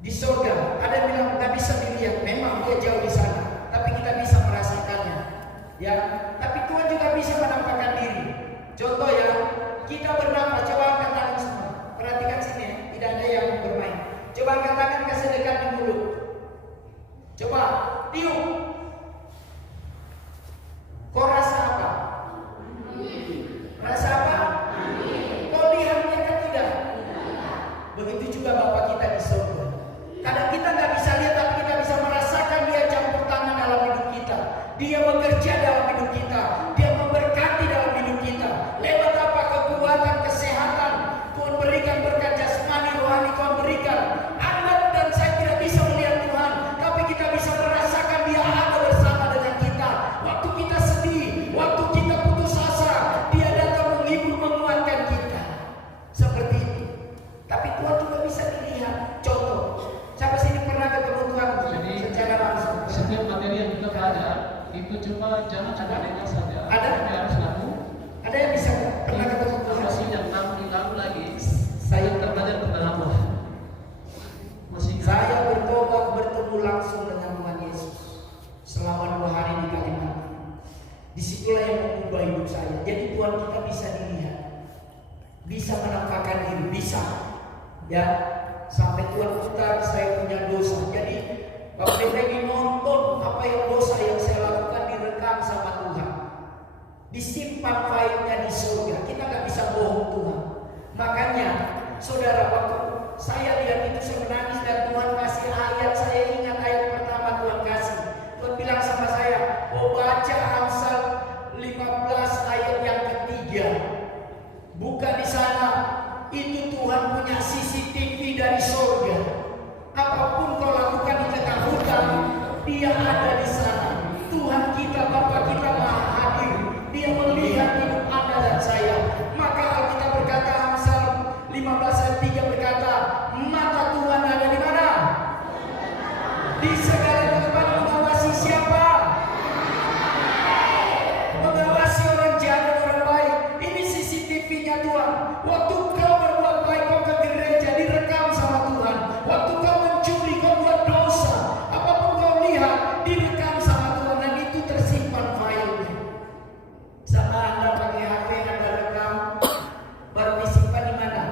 di surga. Ada yang bilang nggak bisa dilihat, memang dia jauh di sana, tapi kita bisa merasakannya, ya. Tapi Tuhan juga bisa menampakkan diri. Contoh ya, kita bernafas, coba angkat tangan semua. Perhatikan sini ya, tidak ada yang bermain. Coba angkat tangan, kasih dekat di mulut. Coba tiup. Kau rasa apa? Rasa apa? Kau lihatnya kan tidak? Begitu juga Bapa kita di surga. Kadang kita nggak bisa lihat, tapi kita bisa merasakan Dia campur tangan dalam hidup kita. Dia bekerja dalam hidup kita. Dia memberkati dalam hidup kita. Lewat apa? Kekuatan, kesehatan. Tuhan berikan berkat jasmani, rohani Tuhan berikan. Anda dan saya tidak bisa melihat Tuhan, tapi kita bisa merasakan Dia ada bersama dengan kita. Waktu kita sedih, waktu kita putus asa, Dia datang menghibur, menguatkan kita. Seperti itu. Tapi Tuhan juga bisa dilihat. Contoh, siapa sini pernah ketemu Tuhan secara langsung? Setiap materi yang kita belajar itu cuma jangan dengar saja. Ada? Tapi harus laku. Ada yang bisa pernah ketemu Tuhan? Masih yang lalu lagi. Saya terpelajar dalam Tuhan. Saya bertobat bertemu langsung dengan Tuhan Yesus selama 2 hari di Kalimantan. Disitulah yang mengubah hidup saya. Jadi Tuhan kita bisa dilihat, bisa menampakkan diri, bisa. Ya, sampai Tuhan putar saya punya dosa. Jadi Bapak Pendeta nonton apa yang dosa yang saya lakukan direkam sama Tuhan. Disimpan filenya di surga. Kita nggak bisa bohong Tuhan. Makanya, saudara, waktu saya lihat itu saya menangis dan Tuhan kasih ayat. Saya ingat ayat pertama Tuhan kasih. Tuhan bilang sama saya, oh baca Amsal 15 ayat yang ketiga. Buka di sana. Itu Tuhan punya CCTV dari surga. Apapun kau lakukan di tengah hutan, Dia ada di sana. Tuhan kita, Bapa kita Maha hadir. Dia melihat hidup Anda dan saya. Maka Alkitab berkata, Amsal 15 ayat 3 berkata, mata Tuhan ada di mana? Di segala tempat. Mengawasi siapa? Mengawasi orang jahat dan orang baik. Ini CCTV-nya Tuhan. Waktu kau berbuat baik, kau ke gereja, direkam sama Tuhan. Waktu kau mencuri, kau buat dosa, apapun kau lihat, direkam sama Tuhan. Dan itu tersimpan filenya. Sama Anda pakai HP, Anda rekam, baru disimpan di mana?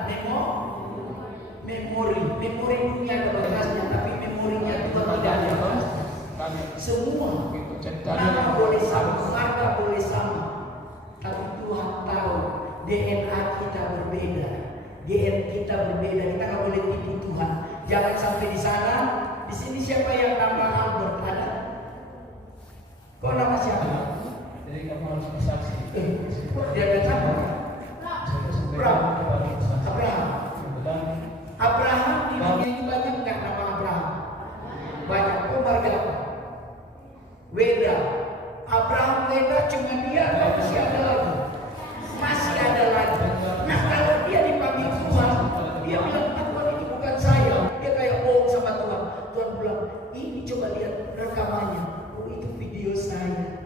Memori. Memori dunia ada batasnya, tapi memorinya Tuhan tidak ada batas. Semua. Nama boleh sama, harga boleh sama, tapi Tuhan tahu DNA kita berbeda. DNA kita berbeda. Kita nggak boleh tipu Tuhan. Jangan sampai di sana. Di sini siapa yang nama Albert ada? Kau nama siapa? Jadi kamu harus bersaksi. Dia datang. Abraham. Abraham di dunia ini banyak nggak nama Abraham? Banyak. Oh marga apa? Weda. Abraham Weda cuma dia atau masih ada lagi? Masih ada lagi. Nah kalau dia dipanggil Tuhan, dia bilang Tuhan itu bukan saya. Dia kayak bohong sama Tuhan. Tuhan bilang ini coba lihat rekamannya. Oh itu video saya.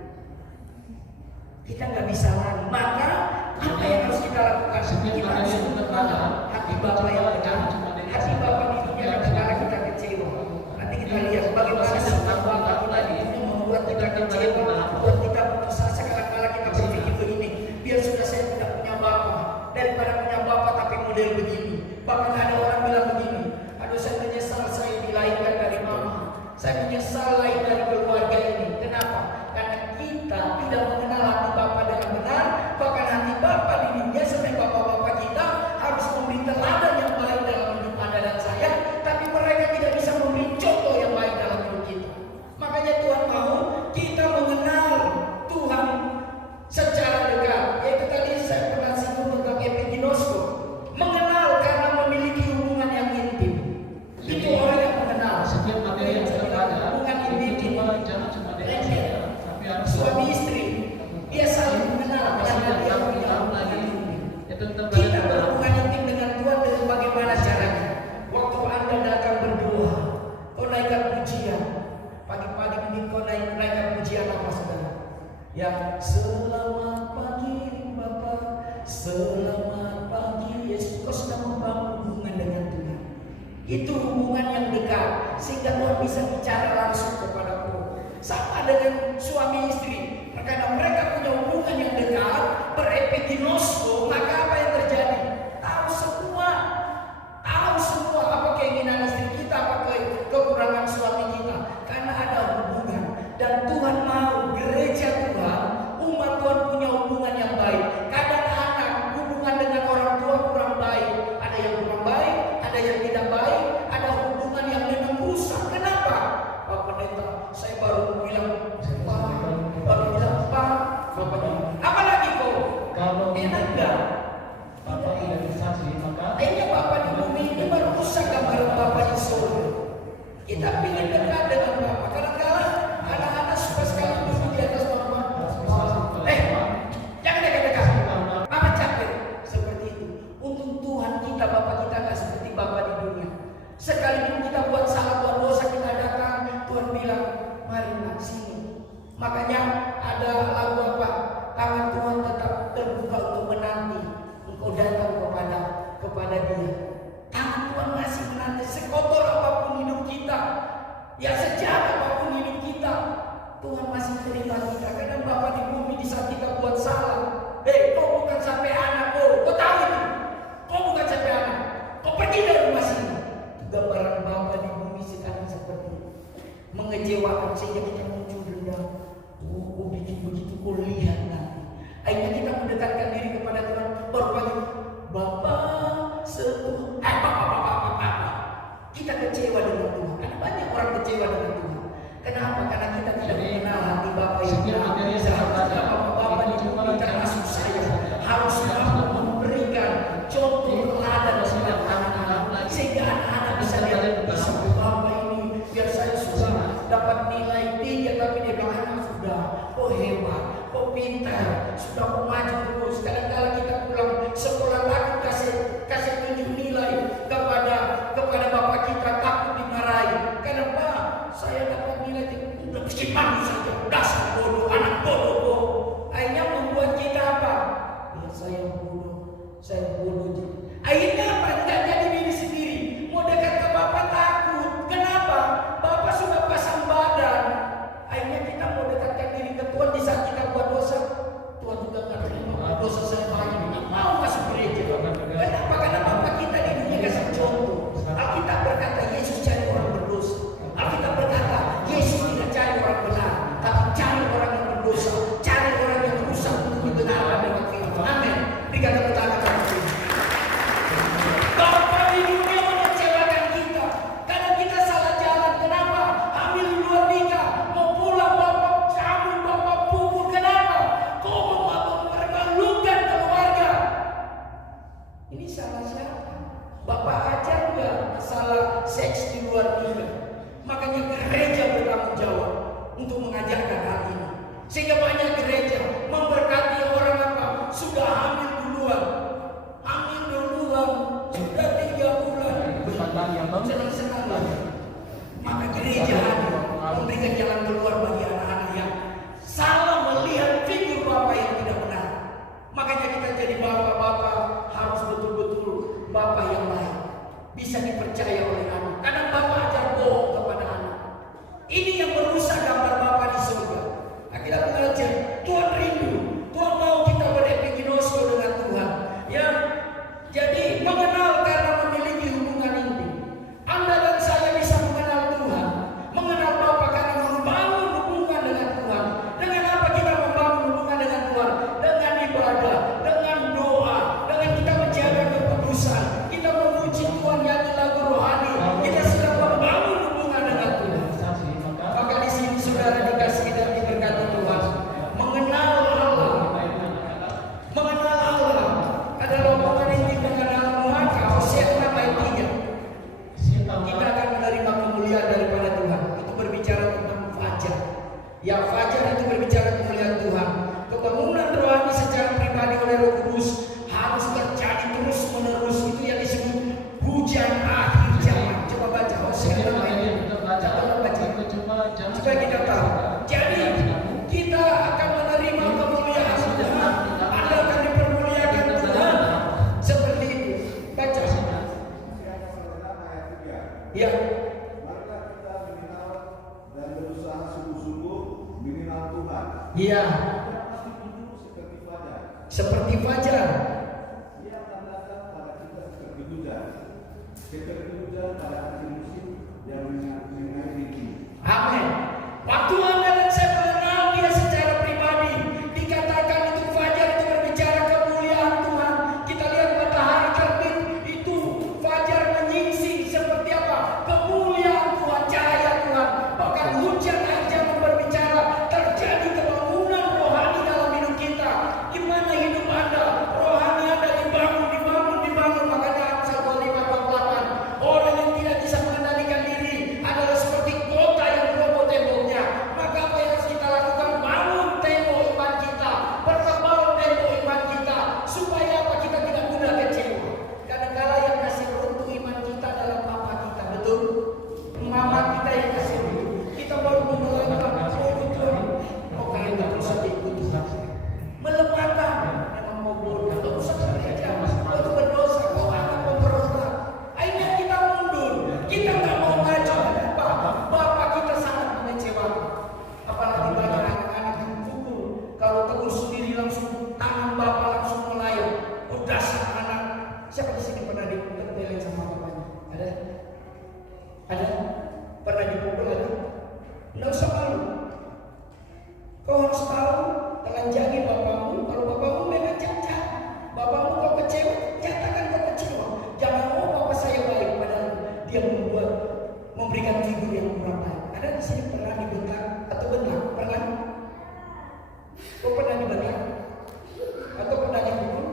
Kita nggak bisa lari. Maka apa yang harus kita lakukan? Kita harus mengenal hati Bapa yang benar. Hati Bapa di dunia kadang-kadang kita kecewa. Nanti kita lihat bagaimana sikap Bapa kita di dunia membuat kita kecewa, membuat kita putus asa. Kadang-kadang kita berpikir begini, biar sudah saya tidak punya Bapa daripada punya Bapa tapi model begini. Bahkan ada orang bilang begini, aduh saya menyesal saya dilahirkan dari mama. Saya menyesal lahir dari keluarga ini. Kenapa? Karena kita tidak mengenal hati Bapa dengan benar. Bahkan hati Bapa di dunia sampai Bapak-Bapak kita harus memberi teladan yang baik dalam hidup Anda dan saya, tapi mereka tidak bisa memberi contoh yang baik dalam hidup kita. Makanya Tuhan mau kita mengenal Tuhan secara dekat. Yaitu tadi saya pernah singgung tentang epiginosko. Mengenal karena memiliki hubungan yang intim. Itu orang yang mengenal. Setiap materi yang kita belajar, hubungan intim. jangan cuma dengar saja, tapi harus suami istri, dia saling mengenal karena dia punya lagi. Itu kita berhubungan intim dengan Tuhan dengan bagaimana caranya? Waktu Anda datang berdoa, kau naikkan pujian. Pagi-pagi mungkin kau naikkan pujian apa saudara? Ya, selamat pagi Bapa, selamat pagi Yesus. Kau sedang membangun hubungan dengan Tuhan. Itu hubungan yang dekat. sehingga Tuhan bisa bicara langsung kepadamu. Sama dengan suami istri, karena mereka punya hubungan yang dekat, berepiginosko, maka apa yang terjadi? Tahu semua apa keinginan istri kita, apa kekurangan suami kita, karena ada hubungan. Dan Tuhan mau gereja Tuhan, umat Tuhan punya hubungan yang baik. Kadang anak hubungan dengan orang tua kurang baik, ada yang kurang baik, ada yang tidak baik, ada hubungan yang memang rusak. Kenapa? Pak Pendeta, saya baru bilang Pak, apalagi kok? Kalau enak enggak? Bapak tidak bersaksi, maka Akhirnya Bapak di bumi ini merusak gambaran Bapak di surga. Kita ingin dekat dengan Bapak. Kadang-kadang anak-anak suka sekali duduk di atas Bapak. Jangan dekat-dekat. Mama capek. Seperti itu. Untuk Tuhan kita, Bapak kita nggak seperti Bapak di dunia. Sekalipun kita buat salah, buat dosa, kita datang, Tuhan bilang, mari nak sini. Makanya ada lagu apa? Tangan Tuhan tetap terbuka untuk menanti engkau datang kepada Dia. Tangan Tuhan masih menanti, sekotor apapun hidup kita, ya sejahat apapun hidup kita, Tuhan masih terima kita. Karena Bapak di bumi di saat kita buat salah, kau bukan sampai anak, kau tahu itu, kau bukan sampai anak, kau pergi dari rumah sini. Gambaran Bapak di bumi sekarang seperti itu, mengecewakan sehingga kita muncul dendam. Kau bikin begitu, kau lihat nanti. Akhirnya kita mendekatkan diri kepada Tuhan. Baru pagi, Bapak setuju. Bapak. Kita kecewa dengan Tuhan. Ada banyak orang kecewa dengan Tuhan. Kenapa? Karena kita tidak mengenal hati Bapak yang benar. Seharusnya Bapak di bumi termasuk saya harus mampu memberikan contoh teladan kepada anak-anak, sehingga anak-anak bisa lihat Bapak ini. Biar saya sudah dapat nilai tinggi, tapi dia bilang anak sudah, kok hebat, kok pintar, sudah mau maju terus. Kadang-kadang kita pulang sekolah takut kasih tunjuk nilai kepada Bapak kita, takut dimarahi. Kenapa? Saya dapat nilai tinggi, udah mesti malu saja, dasar bodoh, anak bodoh kok. Akhirnya membuat kita apa? Ya saya bodoh. Akhirnya apa? Tidak jadi diri sendiri. Mau dekat ke Bapak takut. Kenapa? Bapak sudah pasang badan. Akhirnya kita mau dekatkan diri ke Tuhan di saat kita buat dosa. Tuhan juga nggak terima dosa saya banyak. Nggak mau masuk gereja. Kenapa? Karena Bapak kita di dunia kasih contoh. Alkitab berkata Yesus cari orang berdosa. Alkitab berkata Yesus tidak cari orang benar, tapi cari orang yang berdosa, cari orang yang rusak untuk dibenarkan dengan firman. Amin. Berikan tepuk tangan kepada Tuhan. Bapak di dunia mengecewakan kita karena kita salah jalan. Kenapa? Hamil di luar nikah, mau pulang Bapak cabut, Bapak pukul. Kenapa? Kau mempermalukan keluarga. Ini salah siapa? Bapak ajar nggak masalah seks di luar nikah? Makanya gereja bertanggung jawab untuk mengajarkan hal ini, sehingga banyak gereja memberkati orang apa sudah hamil duluan, sudah 3 bulan, senang-senang lagi. Maka gereja hadir memberikan jalan keluar bagi anak-anak yang salah melihat figur Bapak yang tidak benar. Makanya kita jadi bapak-bapak harus betul-betul bapak yang baik, bisa dipercaya oleh anak. Kadang Bapak ajar bohong kepada anak. Ini yang merusak gambar Bapak di surga. Nah, kita mengajar Tuhan rindu, Tuhan mau kita berepiginosko dengan Tuhan. Ya, jadi mengenal karena memiliki hubungan intim. Anda dan saya bisa mengenal Tuhan, mengenal Bapa karena membangun hubungan dengan Tuhan. Dengan apa kita membangun hubungan dengan Tuhan? Dengan ibadah, dengan doa, dengan kita menjaga kekudusan, kita memuji Tuhan, nyanyi lagu rohani. Kita sedang membangun hubungan dengan Tuhan. Maka di sini saudara dikasih dan diberkati Tuhan. Mengenal Allah adalah hubungan intim dengan Allah. Maka Hosea 6 ayat 3, kita akan menerima kemuliaan daripada Tuhan. Itu berbicara tentang fajar. Ya, fajar itu berbicara kemuliaan Tuhan. Kebangunan rohani secara pribadi oleh Roh Kudus harus terjadi terus menerus. Itu yang disebut hujan akhir zaman. Coba baca Hosea 6 ayat 3. Supaya kita tahu. Jadi kita akan menerima kemuliaan Tuhan. Anda akan dipermuliakan Tuhan. Seperti itu. Baca. Ya. Iya. Seperti fajar. Dia akan datang pada kita seperti hujan. Seperti hujan pada hati musim yang mengairi. Amin. Waktu Anda dan saya mengenal dia secara pribadi, dikatakan itu fajar, itu berbicara kemuliaan Tuhan. Kita lihat matahari terbit, itu fajar menyingsing seperti apa? Kemuliaan Tuhan, cahaya Tuhan. Bahkan hujan aja berbicara terjadi kebangunan rohani dalam hidup kita. Gimana hidup Anda? Rohani Anda dibangun. Makanya Amsal 25:28, orang yang tidak bisa mengendalikan diri adalah seperti kota yang roboh temboknya. Maka apa yang harus kita lakukan? Bangun tembok iman kita, pertebal tembok iman kita, supaya apa? Kita tidak mudah kecewa. Kadang-kala yang kasih runtuh iman kita adalah papa kita, betul? Mama kita yang kasih runtuh. Kita baru memulai kayak nggak usah diikuti. Melemahkan, memang mau bodoh, nggak usah gereja, itu berdosa, kok anak pemberontak. Akhirnya kita mundur, kita nggak mau ngajar. Bapak kita sangat mengecewakan. Apalagi banyak anak-anak yang pukul. Kalau tegur sendiri langsung tangan bapak langsung melayang. Oh dasar anak. Siapa di sini pernah ditempelin sama bapaknya? Ada? Ada? Pernah dipukul ada? Nggak usah malu. Kau harus tahu telanjangi bapakmu. Kalau bapakmu memang cacat, bapakmu kau kecewa, nyatakan kau kecewa. Jangan bapak saya baik, padahal dia memberikan figur yang kurang baik. Ada di sini pernah dibentak atau bentak? Pernah? Kau pernah dibentak? Atau pernah dipukul?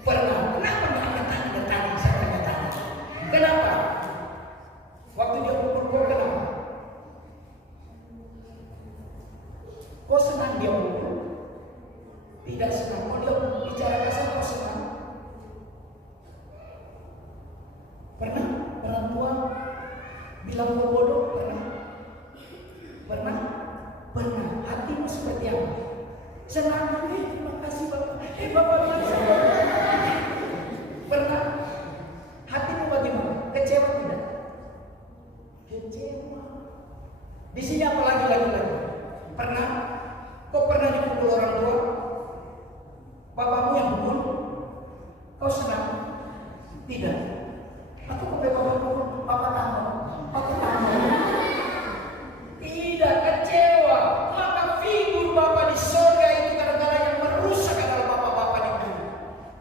Pernah. Kenapa nggak tanya? Saya tanya. Kenapa? Waktu dia pukul kau kenapa? Kau senang dia pukul? Tidak senang. Kau dia bicara kasar, kau senang? Pernah? Orang tua bilang kau bodoh? Pernah? Pernah? Pernah. Hatimu seperti apa? Senang. Terima kasih Bapak. Bapak biasa. Pernah? Hatimu bagaimana? Kecewa tidak? Kecewa. Di sini apa lagi? Pernah? Kau pernah dipukul orang tua? Bapakmu yang pukul? Kau senang? Tidak. Atau kau bapak pukul? Papa kamu? Tidak, kecewa. Maka figur Bapa di surga itu kadang-kadang yang merusak adalah bapak-bapak di bumi.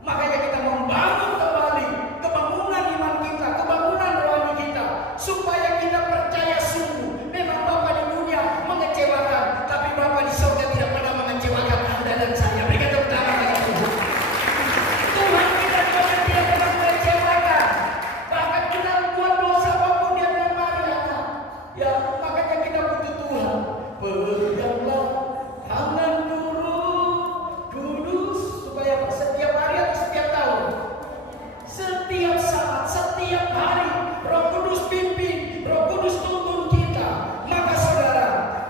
Makanya kita membangun kembali kebangunan iman kita, kebangunan rohani kita, supaya kita percaya sungguh memang Bapa di dunia mengecewakan, tapi Bapa di surga tidak pernah mengecewakan Anda dan saya. Berikan tepuk tangan bagi Tuhan. Tuhan kita juga tidak pernah mengecewakan. Bahkan kita buat dosa apapun dia memari anak. Ya, makanya kita butuh Tuhan. Peganglah tangan kudus, supaya setiap hari atau setiap tahun, setiap saat, setiap hari, Roh Kudus pimpin, Roh Kudus tuntun kita. Maka saudara,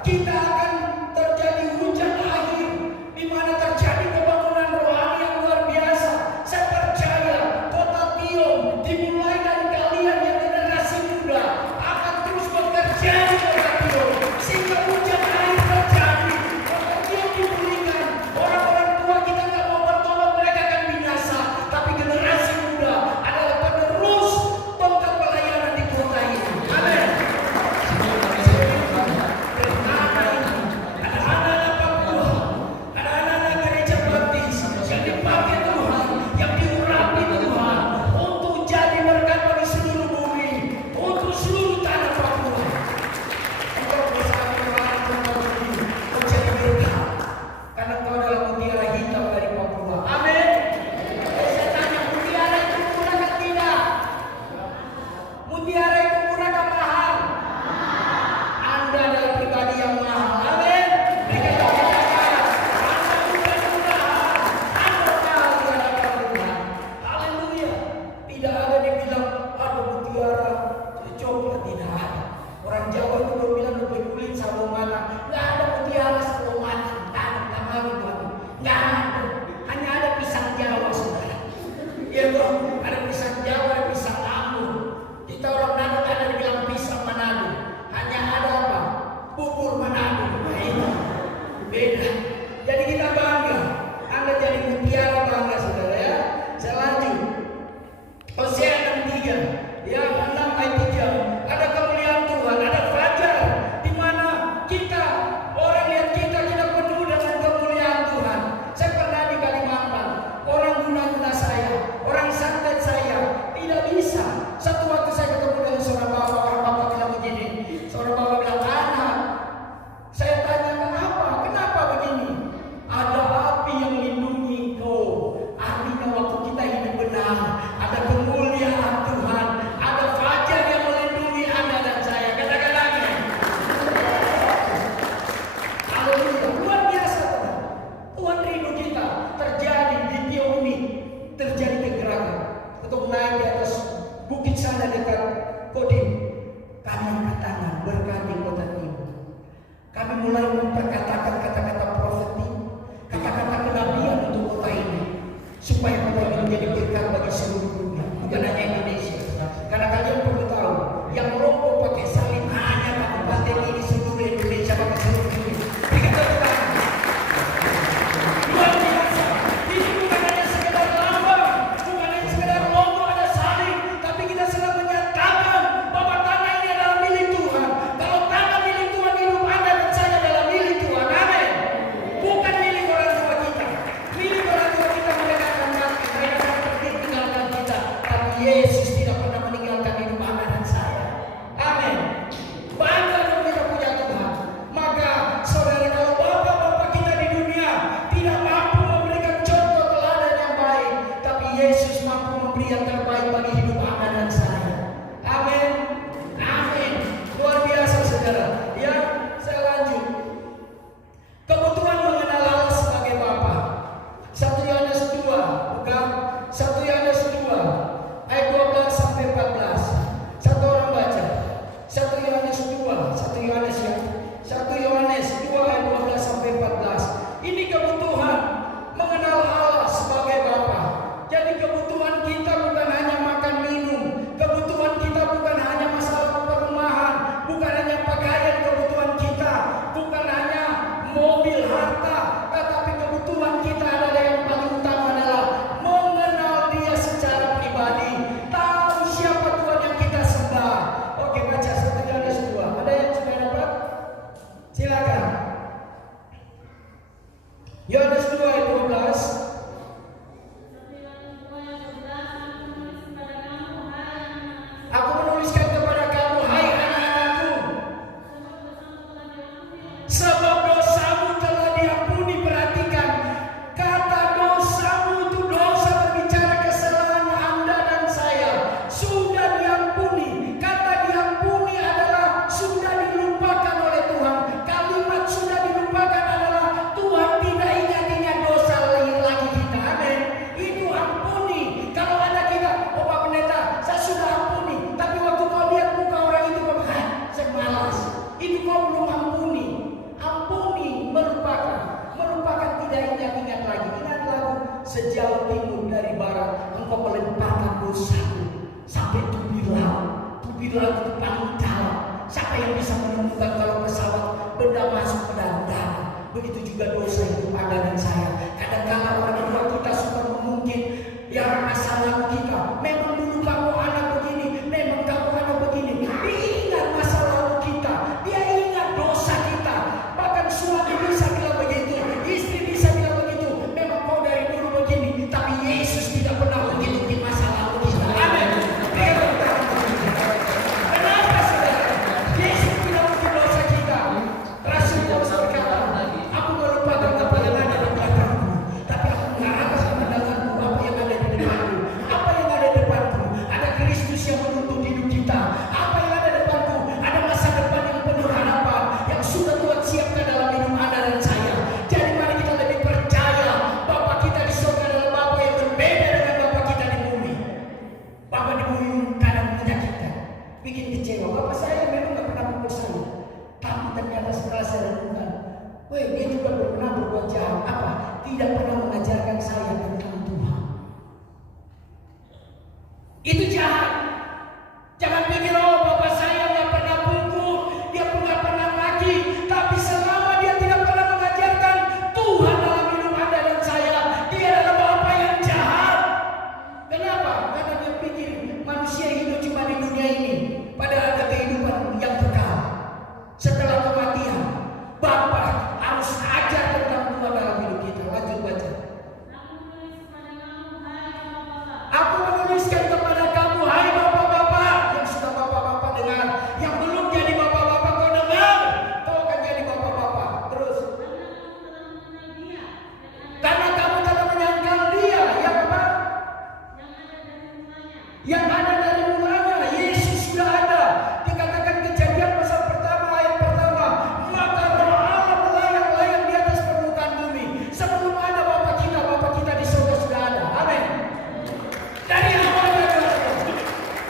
kita akan terjadi hujan akhir, di mana terjadi kebangunan rohani yang luar biasa. Saya percaya kota Tion dimulai dari kalian yang generasi muda akan terus bekerja di kota Tion, sehingga hujan akhir terjadi. Kota Tion dipulihkan. Orang-orang tua kita nggak mau bertobat, mereka akan binasa. Tapi generasi muda adalah penerus tongkat pelayanan di kota ini. Amin. Ada anak-anak Papua, ada anak-anak gereja baptis yang dipakai Tuhan, yang diurapi Tuhan untuk jadi berkat bagi seluruh bumi, untuk seluruh tanah Papua. Engkau bersama Tuhan menjadi berkat, karena engkau adalah mutiara hitam dari Papua. Amin. Saya tanya, mutiara itu murah atau tidak? Mutiara itu murah atau mahal? Anda adalah pribadi yang mahal. Amin. Berikan tepuk tangan. Anda bukan murahan. Anda mahal di hadapan Tuhan. Haleluya. Tidak ada dibilang ada mutiara coklat, tidak ada. Orang Jawa itu baru bilang lebih kulit sama mana. Nggak ada mutiara sama mana. Tak mau Tuhan. Nggak ada. Hanya ada pisang Jawa, saudara. Iya dong. Ada pisang Jawa, ada pisang Ambon. Kita orang Nangka Pintu laut itu paling dalam. Siapa yang bisa menemukan kalau pesawat benda masuk ke dalam darat? Begitu juga dosa itu Anda dan saya. Kadang-kadang orang tua kita suka mengungkit yang masa lalu kita. Memang dulu kamu anak begini, memang kamu anak begini. Dia ingat masa lalu kita, dia ingat dosa kita. Bahkan suami bisa bilang begitu, istri bisa bilang begitu. Memang kau dari dulu begini, tapi Yesus tidak pernah mengikuti masa lalu kita. Amin. Kenapa saudara? Yesus tidak mungkin dosa kita. Rasul Paulus berkata, aku melupakan apa yang ada di belakangku, tapi aku mengarahkan pandanganku apa yang ada di depanku. Apa yang ada di depanku? Ada Kristus yang menuntun hidup kita. Apa yang ada di depanku? Ada masa depan yang penuh harapan yang sudah Tuhan siapkan dalam hidup Anda dan saya. Jadi mari kita lebih percaya Bapa kita di surga adalah Bapa yang berbeda dengan Bapa kita di bumi. Bapa di bumi kadang menyakitkan, bikin kecewa. Bapak saya memang gak pernah pukul saya, tapi ternyata setelah saya renungkan, dia juga pernah berbuat jahat. Apa? Tidak pernah mengajarkan saya tentang Tuhan. Itu jahat. Jangan pikir, oh Bapak saya gak pernah pukul, dia pun gak pernah maki. Tapi selama dia tidak pernah mengajarkan Tuhan dalam hidup Anda dan saya, dia adalah Bapak yang jahat. Kenapa? Karena dia pikir manusia hidup cuma di dunia ini, padahal ada kehidupan yang kekal. Setelah kematian, Bapak harus ajar tentang Tuhan dalam hidup kita. Lanjut baca. Aku menuliskan kepada kamu, hai bapak-bapak, yang sudah bapak-bapak dengar, yang belum jadi bapak-bapak kau dengar, kau akan jadi bapak-bapak. Terus, karena kamu telah menyangkal Dia, yang apa? Yang ada dari mulanya. Yesus sudah ada. Dikatakan Kejadian pasal pertama ayat pertama, maka Roh Allah melayang-layang di atas permukaan bumi. Sebelum ada Bapak kita di surga sudah ada. Amin. Dari awal dia ada.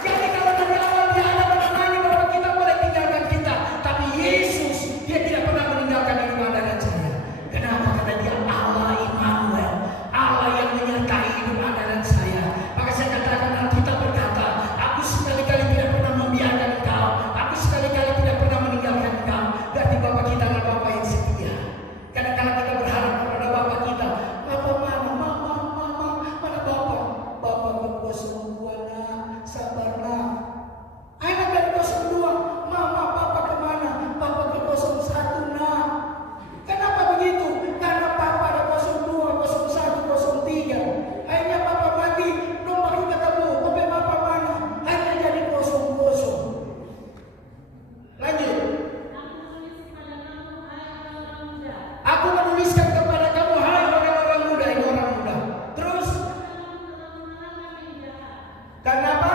Jadi kalau dari awal dia ada, mengenai Bapak kita boleh tinggalkan kita, tapi Yesus dia tidak pernah meninggalkan hidup Anda dan saya. Kenapa? Karena dia Allah Immanuel, Allah yang menyertai hidup Anda dan saya. Maka saya katakan, Alkitab berkata, aku sekali-kali tidak pernah membiarkan engkau, aku sekali-kali tidak pernah meninggalkan engkau. Berarti Bapak kita adalah Bapak yang setia. Kadang-kadang kita berharap kepada Bapak kita, Bapak mana? Mama, mana Bapak? Bapak ke 02 nak, sabar nak. Anak dari 02, Mama, Bapak kemana? Bapak ke 01 nak. Kenapa begitu? Karena Bapak ada 02, 01, 03. Akhirnya Bapak mati, belum baru ketemu. Tapi Bapak mana? Akhirnya jadi 00. Lanjut. Aku menuliskan kepada kamu, hai orang-orang muda. Ini orang muda. Terus, karena apa?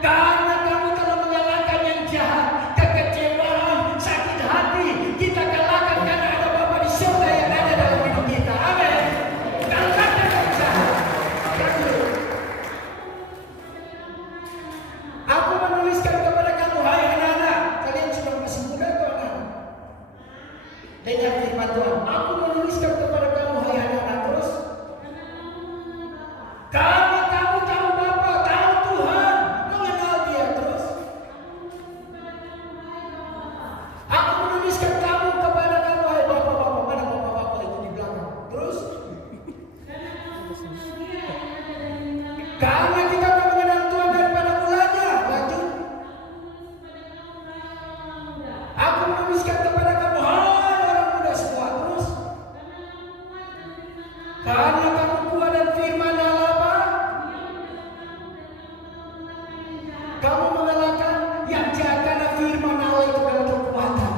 Karena kamu telah mengalahkan yang jahat, kekecewaan, sakit hati. Kita kalahkan karena ada Bapa di surga yang ada dalam hidup kita. Amin. Kalahkan yang jahat. Lanjut. Aku menuliskan kepada kamu, hai anak-anak. Kalian sudah masih muda atau anak? Dengar firman Tuhan. Aku menuliskan kepada kamu, hai anak-anak. Terus, karena kamu tahu Bapa, tahu Tuhan, mengenal Dia. Terus, aku menuliskan kamu kepada kamu, hai bapak-bapak. Mana bapak-bapak itu di belakang? Terus, karena kita akan mengenal Tuhan daripada mulanya. Lanjut. Aku menuliskan kepada kamu, hai orang muda semua. Terus, karena kamu kuat dan firman Allah apa? Kamu mengalahkan yang jahat karena firman Allah itu adalah kekuatan.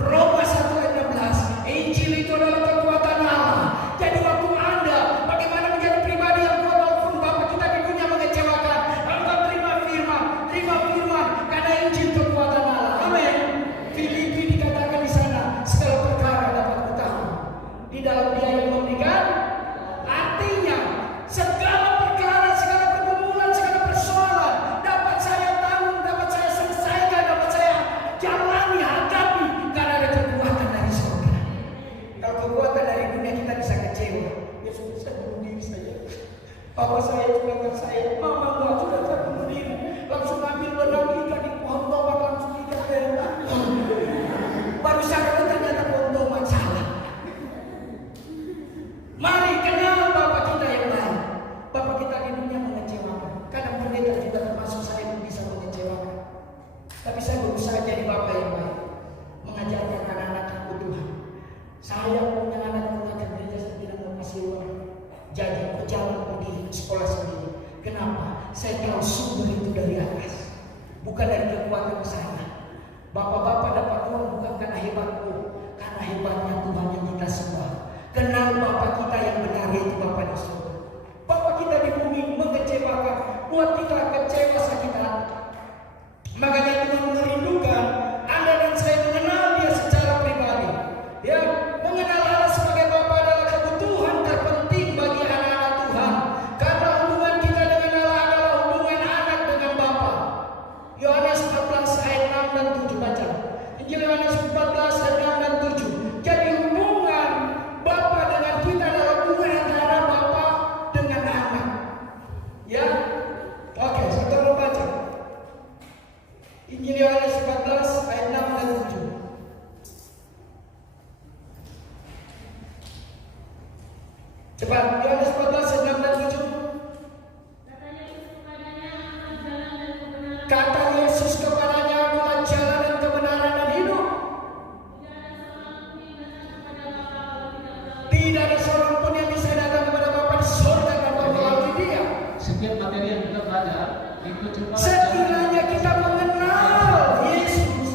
Roma 1 ayat 16, Injil itu adalah kekuatan Allah. Jadi waktu Anda bagaimana menjadi pribadi yang kuat walaupun Bapak kita di dunia mengecewakan, Anda terima firman karena Injil kekuatan Allah. Amin. Filipi dikatakan di sana, segala perkara dapat kutahui di dalam Dia yang memberikan. Artinya segala perkara, segala pergumulan, segala persoalan dapat saya tahu saya tahu sumber itu dari atas, bukan dari kekuatan saya. Bapak-bapak dapat uang bukan karena hebatku, karena hebatnya Tuhan yang kita sembah. Kenal Bapak kita yang benar, yaitu Bapak di surga. Bapak kita di bumi mengecewakan, buat kita kecewa, sakit hati. Makanya Tuhan merindukan Anda dan saya mengenal Dia secara pribadi. Ya, mengenal Allah sebagai Bapa adalah kebutuhan terpenting bagi anak-anak Tuhan. Karena hubungan kita dengan Allah adalah hubungan anak dengan Bapa. Yohanes 14 ayat 6 dan 7 baca. Injil Yohanes 14 ayat 6 dan 7. Jadi hubungan Bapa dengan kita adalah hubungan antara Bapa dengan anak. Ya, oke, saudara baca. Injil Yohanes 14 ayat 6 dan 7. Cepat, Yohanes 14 ayat 6 dan 7. Kata Yesus kepadanya, akulah jalan dan kebenaran dan hidup. Tidak ada seorang pun yang bisa datang kepada Bapa di surga tanpa melalui Dia. Setiap materi yang kita belajar itu cuma Sekiranya kita mengenal Yesus,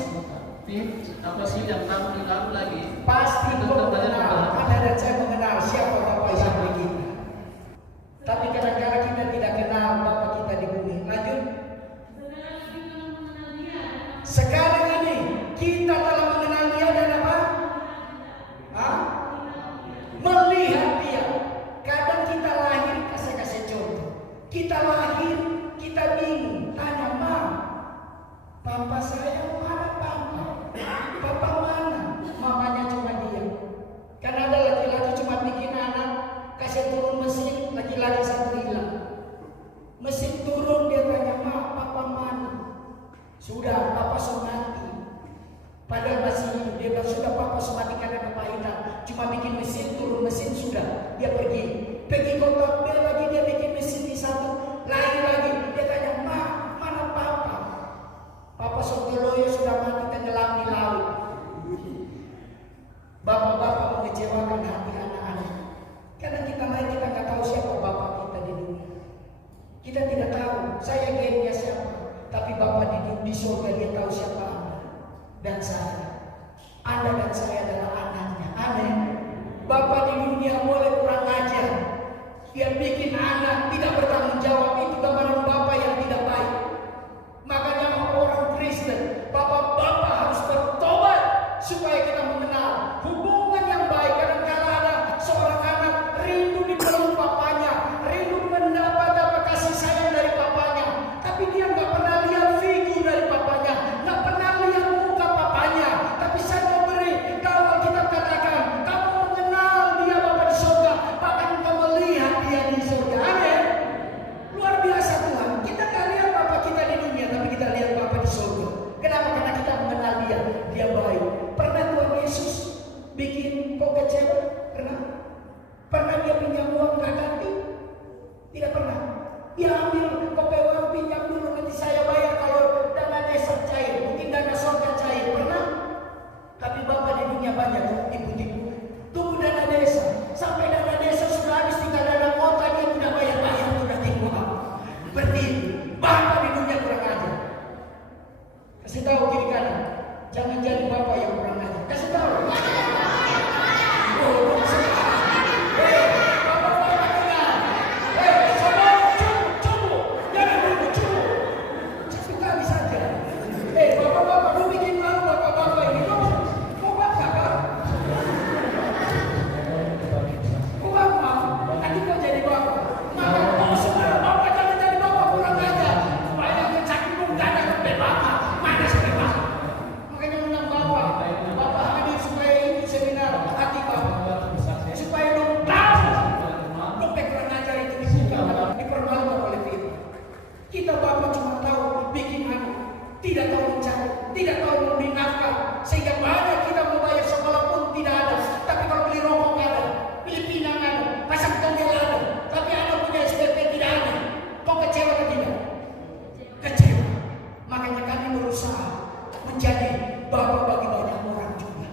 apa sih yang kamu lalu lagi? pasti Kita kau belajar mengenal. apa? Anda dan saya mengenal siapa Bapa yang di kita. Tapi kadang-kadang kita tidak kenal Bapa kita di bumi. Lanjut. Sekarang ini kita telah mengenal Dia dan apa? Hah? Melihat Dia. Kadang kita lahir, saya kasih contoh. Kita lahir, kita bingung, tanya Papa saya mana Papa? Papa mana? Mamanya cuma diam. Kan ada laki-laki cuma bikin anak, kasih turun mesin, laki-laki satu hilang. Mesin turun, dia tanya, Papa mana? Sudah, Papa sudah mati. Padahal masih hidup, dia bilang sudah Papa sudah mati karena kepahitan. Cuma bikin mesin, turun mesin, sudah. Dia pergi kota, dia lagi, dia bikin mesin di satu, lahir lagi. Dia tanya, mana Papa? Papa Sontoloyo sudah mati tenggelam di laut. Bapak-bapak mengecewakan hati anak-anak. Karena kita nggak tahu siapa Bapak kita di dunia. Kita tidak tahu, saya gennya siapa. Tapi Bapak di surga Dia tahu siapa Anda dan saya. Anda dan saya adalah anaknya. Aneh. Bapak di dunia boleh kurang ajar. Dia bikin anak tidak bertanggung jawab. Itu gambaran Bapak yang tidak baik. Makanya orang Kristen, Bapak-bapak harus bertobat supaya kita mengenal hubungan yang baik. Kadang-kadang ada seorang anak rindu dipeluk papanya, rindu mendapat kasih sayang dari papanya, tapi dia nggak pernah lihat figur dari papanya, nggak pernah lihat muka papanya. Tapi saya mau beri, kalau kita katakan kamu mengenal Dia Bapa di surga, bahkan kamu melihat Dia di surga. Amin. Luar biasa Tuhan. Kita nggak lihat Bapa kita di dunia, tapi kita lihat Bapa di surga. Kenapa? Karena kita mengenal Dia. Dia baik. Pernah Tuhan Yesus bikin kau kecewa? Pernah? Pernah Dia pinjam uang nggak ganti? Tidak pernah. Dia ambil kau uang pinjam dulu, nanti saya bayar kalau dana desa cair, mungkin dana surga cair. Pernah? Tapi Bapak di dunia banyak tipu-tipu. Tunggu dana desa, sampai dana desa sudah habis, tinggal dana kota dia tidak bayar-bayar, sudah tipu apa? Berarti Bapak di dunia kurang ajar. Kasih tahu kiri kanan, jangan jadi Bapak yang kurang ajar. Kasih tahu. Kita Bapak cuma tahu bikin anak, tidak tahu mencari, tidak tahu memberi nafkah, sehingga banyak kita mau bayar sekolah pun tidak ada. Tapi kalau beli rokok ada, beli pinang ada, pasang tongel ada, tapi anak punya SPP tidak ada. Kau kecewa atau tidak? Kecewa. Makanya kami berusaha menjadi Bapak bagi banyak orang juga.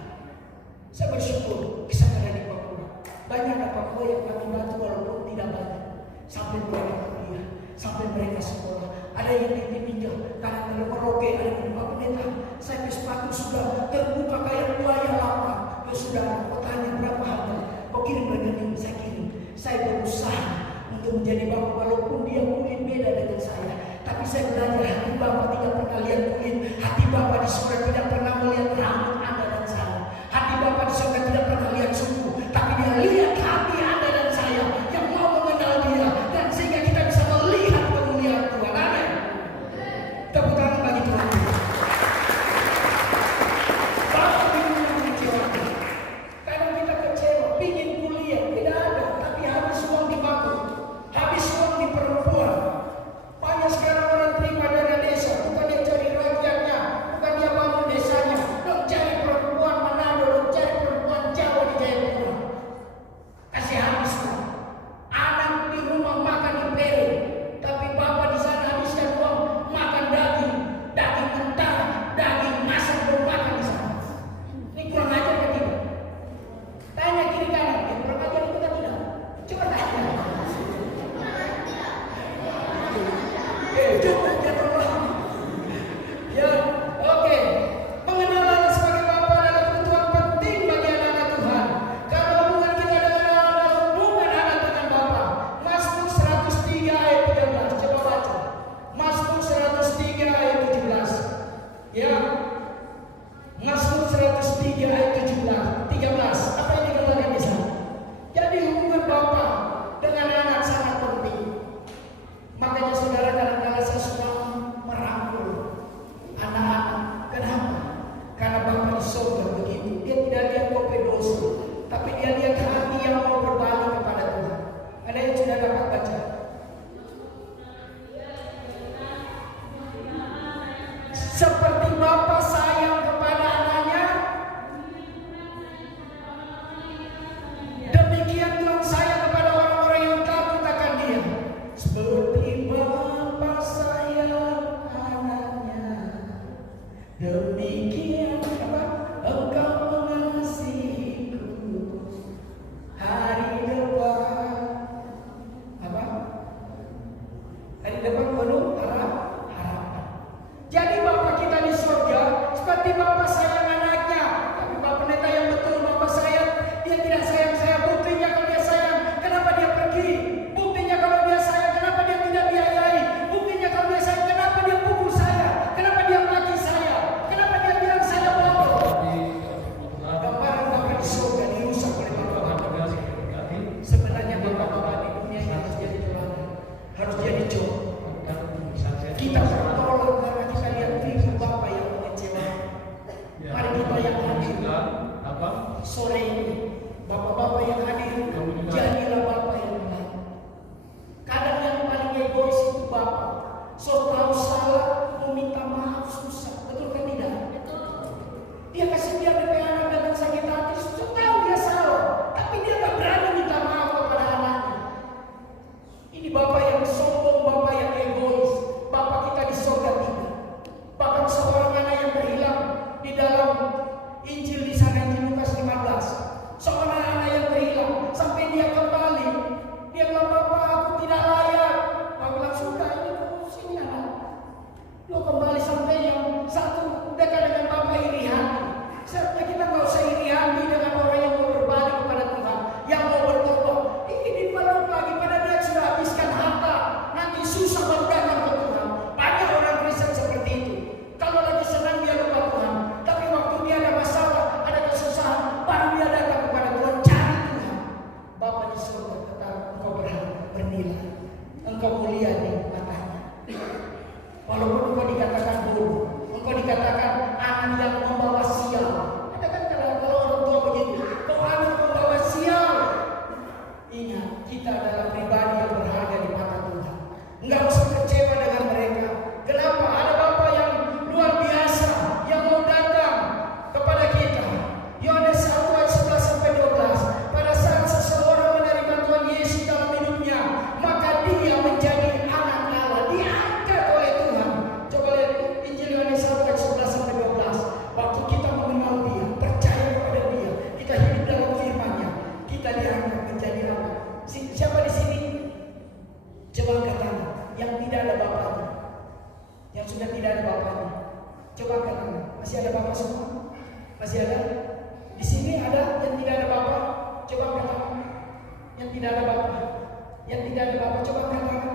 Saya bersyukur bisa ada di Papua. Banyak Papua yang kami bantu walaupun tidak banyak, sampai mereka kuliah, sampai mereka sekolah. ada yang ditinjau, karena kalau meroke, ada yang Pak Pendeta, saya sepatu sudah terbuka kayak buaya lama. Ya sudah, kau tanya berapa harga? Kau kirim rekening, saya kirim. Saya berusaha untuk menjadi bapak walaupun dia kulit beda dengan saya. Tapi saya belajar hati Bapak tidak pernah lihat kulit. Hati Bapak di surga tidak pernah melihat rambut Anda dan saya. Hati Bapak di surga tidak pernah lihat suku, tapi dia lihat hati Anda dan saya yang mau mengenal dia, dan sehingga kita bisa melihat kemuliaan Tuhan. Amin. Tepuk tangan bagi Tuhan. Bapak ingin mengecewakan. Kadang kita kecewa, ingin kuliah, tidak ada, tapi habis uang di bangku, habis uang di perempuan. Banyak sekarang orang terima dana desa, bukan dia cari rakyatnya, bukan dia bangun desanya, dong cari perempuan Manado, dong cari perempuan Jawa di Jayapura. Kasih habis uang. Anak di rumah makan di pere, tapi bapak di sana habiskan uang makan daging, daging mentah, daging masak belum makan di sana. Ini kurang ajar kan tidak? Tanya kiri kanan, kurang ajar itu kan tidak? Coba tanya. Coba jatuh lah. Ya, oke. Mengenal Allah sebagai Bapa adalah kebutuhan penting bagi anak-anak Tuhan. Karena hubungan kita dengan Allah adalah hubungan anak dengan Bapa. Mazmur 103 ayat 13. Coba baca. Mazmur 103 ayat 17. Ya. Mazmur 103 ayat 13. Apa yang dikatakan di sana? Jadi hubungan Bapa dengan anak sangat penting. Makanya saudara, kadang-kadang saya suka merangkul anak-anak. Kenapa? Karena Bapa di surga begitu. Dia tidak lihat kau berdosa, tapi dia lihat hati yang mau berbalik kepada Tuhan. Ada yang sudah dapat baca? Seperti Bapa sayang kepada anaknya, demikian Tuhan sayang kepada orang-orang yang takut akan Dia. Seperti Bapa sayang anaknya, demikian apa? Engkau mengasihiku. Hari depan apa? Hari depan penuh harapan. Jadi Bapa kita di surga seperti Bapa sayang anaknya. Tapi Bapak Pendeta yang betul, Bapa sayang, dia tidak sayang saya. Buktinya kalau dia sayang, kenapa dia pergi? Buktinya kalau dia sayang, kenapa dia tidak biayai? Buktinya kalau dia sayang, kenapa dia pukul saya? Kenapa dia maki saya? Kenapa dia bilang saya bodoh? Gambaran Bapak di surga dirusak oleh Bapak-Bapak. Sebenarnya Bapak-Bapak di dunia ini harus jadi teladan, harus jadi contoh. Kita tertolong karena kita lihat firman Bapak yang mengecewakan. Mari kita yang hadir sore ini, Bapak-Bapak yang hadir, jadilah Bapak yang baik. Kadang yang paling egois itu Bapak. So tahu salah, meminta maaf susah. Betul kan tidak? Dia kasih dia DP anak dengan sakit hati, so tahu dia salah, tapi dia tak berani minta maaf kepada anaknya. Ini Bapak yang sombong, Bapak yang egois. Bapak kita di surga tidak. Bahkan seorang anak yang terhilang di dalam Injil di sana, Injil Lukas 15. Seorang anak yang terhilang sampai dia kembali, dia bilang, Bapak aku tidak layak. Bapak bilang, sudah ini kamu sini anak. Lo kembali sampai yang satu dekat dengan Bapak iri hati. Seharusnya kita nggak usah iri hati dengan orang yang mau berbalik kepada Tuhan, yang mau bertobat. Ini dipeluk lagi pada dia sudah habiskan harta, nanti susah baru datang ke Tuhan. Banyak orang Kristen seperti itu. Kalau lagi senang dia lupa Tuhan, tapi waktu dia ada masalah, ada kesusahan, baru dia datang kepada Tuhan, cari Tuhan. Bapak di surga tetap engkau berharga, bernilai, engkau mulia di matanya. Walaupun engkau dikatakan bodoh, engkau dikatakan anak yang membawa sial. Ada kan kalau orang tua begitu, kau anak membawa sial. Ingat, kita adalah pribadi yang berharga di mata Tuhan. Enggak usah kecewa dengan mereka. Kenapa? Ada Bapa yang luar biasa yang mau datang kepada kita. Yohanes 1 ayat 11 sampai 12. Pada saat seseorang menerima Tuhan Yesus dalam hidupnya, maka dia menjadi anak Allah, diangkat oleh Tuhan. Masih ada Bapak semua? Masih ada? Di sini ada yang tidak ada Bapak? Coba angkat tangan. Yang tidak ada Bapak? Yang tidak ada Bapak, coba angkat tangan.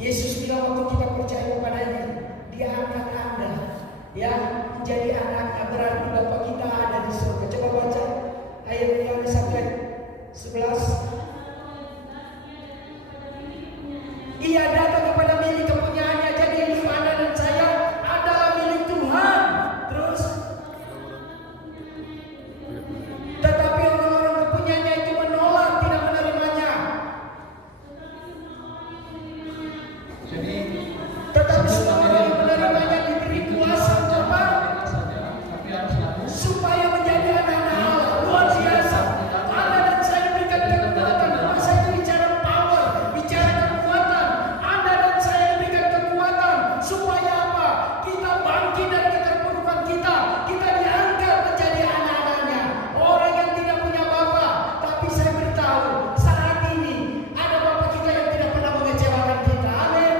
Yesus bilang waktu kita percaya kepadanya, Dia angkat Anda, ya, menjadi anaknya, berarti Bapak kita ada di surga. Coba baca ayat Yohanes 1:11. Ia datang kepada milik kepunyaannya, jadi hidup Anda dan saya adalah milik Tuhan. Terus, tetapi orang-orang kepunyaannya itu menolak, tidak menerimanya. Jadi Tetapi semua orang yang menerimanya diberi kuasa untuk apa? tapi harus laku. Supaya menjadi anak-anak Allah. Luar biasa. Anda dan saya diberikan kekuatan. Kuasa itu bicara power, bicara kekuatan. Anda dan saya diberikan kekuatan supaya apa? Kita bangkit dari keterpurukan kita. Kita diangkat menjadi anak-anaknya. Orang yang tidak punya bapa, tapi saya beritahu saat ini ada bapa kita yang tidak pernah mengecewakan kita. Amin.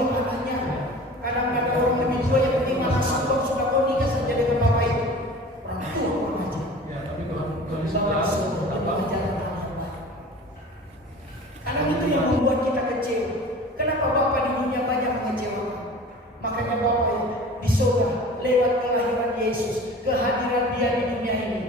jual anaknya. Kadang ada orang lebih tua yang penting malah sambung sudah kau nikah saja dengan bapak itu. Orang tua orang aja. Ya, tapi kalau misalnya apa? Anak itu yang membuat kita kecil. Kenapa bapak di dunia banyak mengecewakan? Makanya bapak di surga lewat kelahiran Yesus, kehadiran Dia di dunia ini,